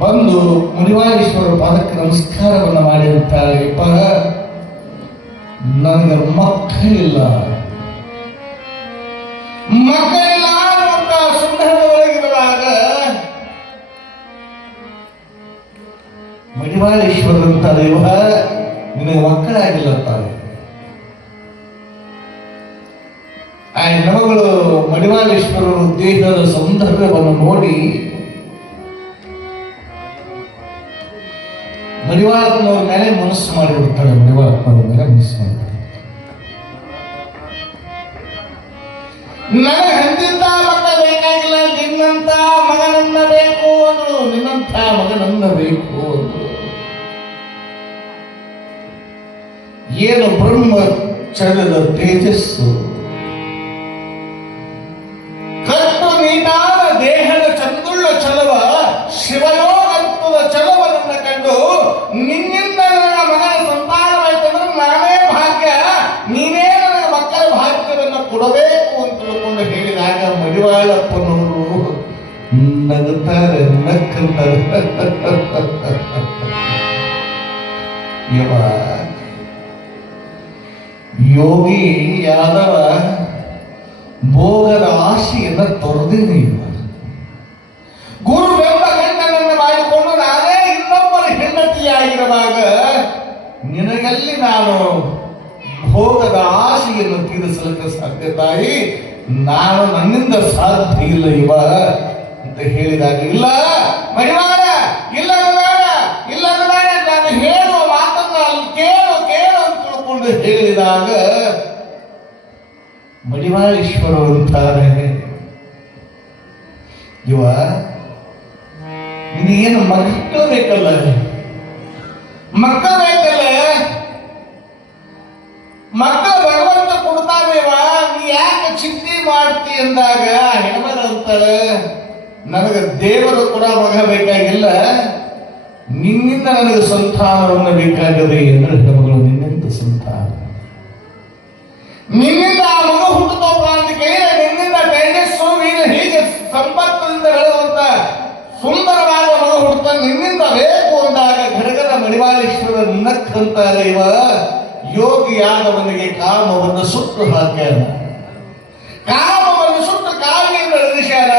ಬಂದು ಮಡಿವಾಳೇಶ್ವರ ಪಾದಕ್ಕೆ ನಮಸ್ಕಾರವನ್ನು ಮಾಡಿರುತ್ತಾಳೆಪ್ಪ, ನನಗೆ ಮಕ್ಕಳಿಲ್ಲ ಅಂತ ಸಂದರ್ಭದೊಳಗಿರುವಾಗ ಮಡಿವಾಳೇಶ್ವರ ಅಂತಾರೆ, ಇವ ನಿನಗೆ ಮಕ್ಕಳಾಗಿಲ್ಲ ತಾಳೆ. ಆ ಹೆಣ್ಮಗಳು ಮಡಿವಾಳೇಶ್ವರರು ದೇಹದ ಸೌಂದರ್ಯವನ್ನು ನೋಡಿ ಮಡಿವಾಳಪ್ಪನವ್ರ ಮೇಲೆ ಮನಸ್ಸು ಮಾಡಿಬಿಡ್ತಾಳೆ. ಮಡಿವಾಳಪ್ಪನವ್ರ ಮೇಲೆ ಮನಸ್ಸು ಮಾಡಿಬಿಡ್ತಾಳೆ. ನನಗೆ ಹಂತಿಂತ ಮಗ ಬೇಕಾಗಿಲ್ಲ, ನಿನ್ನಂತ ಮಗನನ್ನ ಬೇಕು ಅಂದ್ರು, ನಿನ್ನಂತ ಮಗನನ್ನ ಬೇಕು ಅಂದ್ರು. ಏನು ಬ್ರಹ್ಮಚರ್ಯದ ತೇಜಸ್ಸು, ಕಟ್ಟು ನೀಟಾದ ದೇಹದ ಚಂದುಳ್ಳ ಚಲವ, ಶಿವಯೋಗತ್ವದ ಚಲವನ್ನ ಕಂಡು ನಿನ್ನಿಂದ ನನ್ನ ಮಗನ ಸಂತಾನವಾಯ್ತಂದ್ರೆ ನಾನೇ ಭಾಗ್ಯ, ನೀನೇ ನನಗೆ ಮಕ್ಕಳ ಭಾಗ್ಯವನ್ನು ಕೊಡಬೇಕು ಅಂತ ತಿಳ್ಕೊಂಡು ಹೇಳಿದಾಗ ಮಡಿವಾಳಪ್ಪನವರು ನಗುತ್ತಾರೆ, ನಕ್ಕಂತಾರೆ. ಯೋಗಿ ಯಾದವ ಭೋಗದ ಆಶೆಯನ್ನ ತೊರೆದಿದೆ. ಗುರುವೆಂಬ ಗಂಡನನ್ನು ಮಾಡಿಕೊಂಡು ನಾನೇ ಇನ್ನೊಬ್ಬರ ಹೆಂಡತಿಯಾಗಿರುವಾಗ ನಿನಗಲ್ಲಿ ನಾನು ಭೋಗದ ಆಶೆಯನ್ನು ತೀರಿಸಲಿಕ್ಕೆ ಸಾಧ್ಯ ತಾಯಿ, ನಾನು ನನ್ನಿಂದ ಸಾಧ್ಯ ಇಲ್ಲ ಇವ ಅಂತ ಹೇಳಿದಾಗ, ಇಲ್ಲ ಮಡಿವಾಳ, ಇಲ್ಲ ಇಲ್ಲ ನಾನು ಹೇಳುವ ಮಾತನ್ನ ಅಲ್ಲಿ ಕೇಳು ಕೇಳು ಅಂತ ತಿಳ್ಕೊಂಡು ಹೇಳಿದಾಗ ಮಡಿವಾಳೇಶ್ವರ ಅಂತಾರೆ, ಇವ ನಿನಗೇನು ಮಕ್ಕಳು ಬೇಕಲ್ಲ, ಮಕ್ಕಳು ಬೇಕಲ್ಲ, ಮಕ್ಕಳು ಭಗವಂತ ಕೊಡ್ತಾನೇವ, ನೀ ಯಾಕೆ ಚಿಂತೆ ಮಾಡ್ತಿ ಅಂದಾಗ ಹೆಣ್ಮಗ ಅಂತಾಳೆ, ನನಗೆ ದೇವರು ಕೂಡ ಮಗ ಬೇಕಾಗಿಲ್ಲ, ನಿನ್ನಿಂದ ನನಗೆ ಸಂತಾನವನ್ನು ಬೇಕಾಗದೆ ಅಂದ್ರೆ ಹೆಣ್ಮಗಳು ನಿನ್ನಿಂದ ಸಂತಾನ, ನಿನ್ನಿಂದ ಆ ಮಗ ಹುಟ್ಟುತ್ತಪ್ಪ ಅಂತ ಕೇಳಿದ್ರೆ ನಿನ್ನಿಂದ ತೇಜಸ್ಸು ನೀನು ಹೀಗೆ ಸಂಪತ್ತಿನಿಂದ ಬೆಳೆದಂತ ಸುಂದರವಾದ ಮಗ ಹುಟ್ಟುತ್ತಾನೆ, ನಿನ್ನಿಂದ ಬೇಕು ಅಂದಾಗ ಘಡಗದ ಮಡಿವಾಳೇಶ್ವರ ನಕ್ಕಂತಾರೆ, ಇವ ಯೋಗಿಯಾದವನಿಗೆ ಕಾಮವನ್ನು ಸುಟ್ಟು ಹಾಕ್ಯಾನ, ಕಾಮವನ್ನು ಸುಟ್ಟು ಕಾವಿಯನ್ನು ಧರಿಸ್ಯಾನ,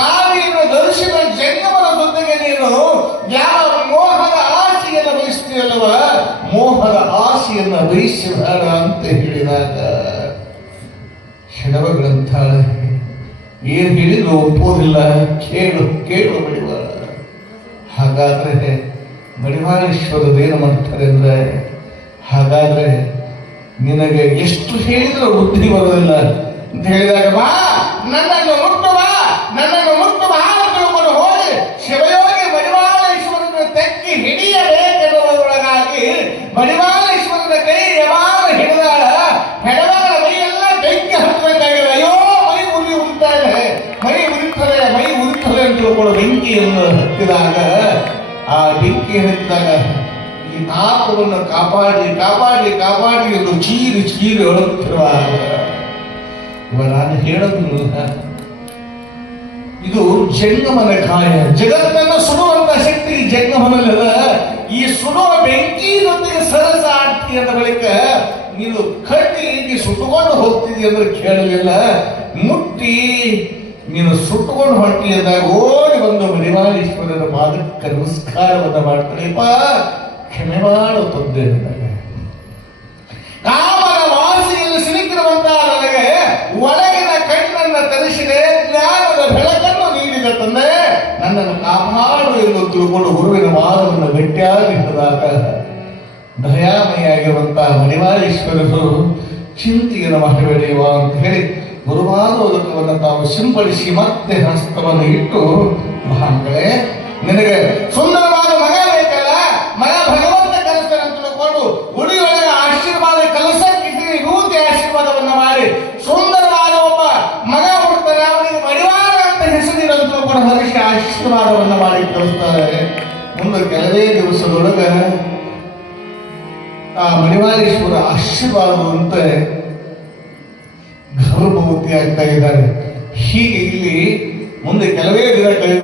ಕಾವಿಯನ್ನು ಧರಿಸಿದ ಜಂಗಮನ ಜೊತೆಗೆ ನೀನು ಯಾವ ಮೋಹದ ಆಸೆಯನ್ನು ಬಯಸ್ತೀಯಲ್ಲವ, ಮೋಹದ ಆಸೆಯನ್ನು ಬಯಸಬೇಡ ಅಂತ ಹೇಳಿದಾಗ ಹೆಣವಗಳಂತಾಳೆ, ಏನ್ ಹೇಳಿದ್ರು ಒಪ್ಪೋದಿಲ್ಲ, ಕೇಳು ಕೇಳು ಮಡಿವಾಳ. ಹಾಗಾದ್ರೆ ಮಡಿವಾಳೇಶ್ವರದೇನು ಮಾಡ್ತಾರೆ ಅಂದ್ರೆ, ಹಾಗಾದ್ರೆ ನಿನಗೆ ಎಷ್ಟು ಹೇಳಿದ್ರು ಬುದ್ಧಿ ಬರೋದಿಲ್ಲ ಅಂತ ಹೇಳಿದಾಗ, ಬಾ ನನ್ನನ್ನು ಮುಟ್ಟು ಬಾ, ನನ್ನನ್ನು ಮುಟ್ಟು ಬಾ ಅಂತ ತಿಳ್ಕೊಂಡು ಹೋಗಿ ಶಿವಯೋಗಿ ಮಡಿವಾಳೇಶ್ವರನ ತೆಕ್ಕಿ ಹಿಡಿಯಬೇಕೆನ್ನುವುದರೊಳಗಾಗಿ ಮಡಿವಾಳೇಶ್ವರನ ಕೈ ಯಾವಾಗ ಹಿಡಿದಾಳ, ಹೆಣಮಗಳ ಮೈಯೆಲ್ಲ ಬೆಂಕಿ ಹತ್ತಬೇಕಾಗಿದೆ. ಅಯ್ಯೋ ಮೈ ಉರಿತಾರೆ, ಮೈ ಉರಿತದೆ ಅಂತ ತಿಳ್ಕೊಂಡು ಬೆಂಕಿಯನ್ನು ಹತ್ತಿದಾಗ, ಆ ಬೆಂಕಿ ಹತ್ತಿದಾಗ ಈ ನಾಲ್ಕವನ್ನು ಕಾಪಾಡಿ ಕಾಪಾಡಿ ಕಾಪಾಡಿ ಎಂದು ಚೀರಿ ಚೀರಿ ಒಳಗುತ್ತಿರುವಾಗ ಇವ ನಾನು ಹೇಳೋದಿಲ್ಲ, ಇದು ಜಂಗಮನ ಕಾಯ, ಜಗತ್ತನ್ನು ಸುಡುವಂತ ಶಕ್ತಿ ಜಂಗಮನಲ್ಲ. ಈ ಸುಡುವ ಬೆಂಕಿ ಜೊತೆಗೆ ಸರಸ ಆಡ್ತಿ ಅಂದ ಬಳಿಕ ನೀನು ಕಟ್ಟಿ ಸುಟ್ಟುಕೊಂಡು ಹೋಗ್ತಿದ್ದಿ ಅಂದ್ರೆ ಕೇಳಲಿಲ್ಲ, ಮುಟ್ಟಿ ನೀನು ಸುಟ್ಟುಕೊಂಡು ಹೊಂಟಿ ಅಂದಾಗ ಓಡಿ ಬಂದು ಮಡಿವಾಳೇಶ್ವರನ ಪಾದಕ್ಕೆ ನಮಸ್ಕಾರವನ್ನು ಮಾಡ್ತಾಳೆಪ್ಪ, ಕ್ಷಮೆ ಮಾಡು ತಂದೆ, ನನಗೆ ಕಾಮನ ವಾಸಿಯಲ್ಲಿ ಸಿಲುಕಿರುವಂತ ನನಗೆ ಒಳಗಿನ ಕಣ್ಣನ್ನು ತರಿಸಿದೆ, ಜ್ಞಾನದ ಬೆಳಕನ್ನು ನೀಡಿದ ತಂದೆ, ನನ್ನನ್ನು ಕಾಪಾಡು ಎಂದು ತಿಳ್ಕೊಂಡು ಗುರುವಿನ ವಾದವನ್ನು ಗಟ್ಟಿಯಾಗಿ ಹಿಡಿದಾಗ ದಯಾಮಯಿಯಾಗಿರುವಂತಹ ಮಡಿವಾಳೇಶ್ವರರು ಚಿಂತೆಯನ್ನು ಮಾಡಬೇಡಿವ ಅಂತ ಹೇಳಿ ಗುರುವಾದೋದಕವನ್ನು ತಾವು ಸಿಂಪಡಿಸಿ ಮತ್ತೆ ಹಸ್ತವನ್ನು ಇಟ್ಟು, ಮಹಾನ್ಗಳೇ ನಿನಗೆ ಸುಂದರವಾದ ಮಗ ಬೇಕಲ್ಲ, ಮಗ ಭಗವಂತ ಕಲಿಸ್ತಾನೆ ಅಂತ ತಿಳ್ಕೊಂಡು ಉಳಿಯೊಳಗೆ ಆಶೀರ್ವಾದ ಕಲಸಕ್ಕೆ ವಿಭೂತಿ ಆಶೀರ್ವಾದವನ್ನು ಮಾಡಿ ಸುಂದರವಾದ ಒಬ್ಬ ಮಗ ಹುಡ್ತಾನೆ, ಅವನಿಗೆ ಮಡಿವಾಳ ಅಂತ ಹೆಸರಿನ ಅಂತ ತಿಳ್ಕೊಂಡು ಹರಿಸಿ ಆಶೀರ್ವಾದವನ್ನು ಮಾಡಿ ಕಲಿಸ್ತಾರೆ. ಮುಂದೆ ಕೆಲವೇ ದಿವಸದೊಳಗೆ ಆ ಮಡಿವಾಳೇಶ್ವರ ಆಶೀರ್ವಾದದಂತೆ ಗರ್ಭವತಿ ಆಗ್ತಾ ಇದ್ದಾರೆ. ಹೀಗೆ ಇಲ್ಲಿ ಮುಂದೆ ಕೆಲವೇ ದಿನಗಳು